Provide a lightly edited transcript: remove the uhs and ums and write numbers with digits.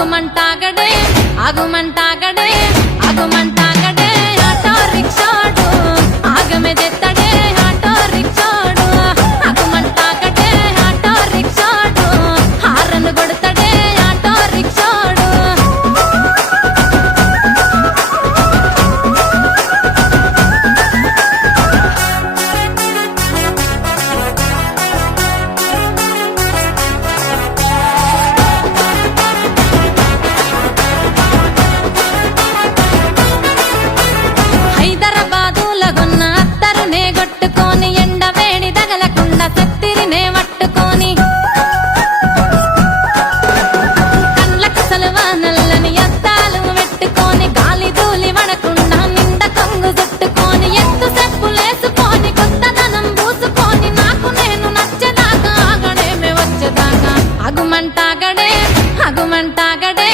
ఆగుమంటాగడే ఆగుమంటాగడే ఆగుమంటాగడే ఆటో రిక్షాడు ఆగమెదెత్తడే ఆటో రిక్షాడు ఆగుమంటాగడే ఆటో రిక్షాడు హారన్ కొడతడే ఆటో రిక్షాడు హైదరాబాదులగున్న అత్తరునే గొట్టుకొని ఎండ వేడి తగలకుండా సత్తిరినే పట్టుకొని కళ్ళకు సలువ నల్లని అద్దాలు పెట్టుకొని గాలి ధూళి పడకుండా నిండ కొంగు చుట్టుకొని ఎత్తు చెప్పులేసుకొని కొత్తదనం పూసుకొని నాకు నేను నచ్చేదాకా ఆగడేమే వచ్చేదాకా ఆగుమంటాగడే ఆగుమంటాగడే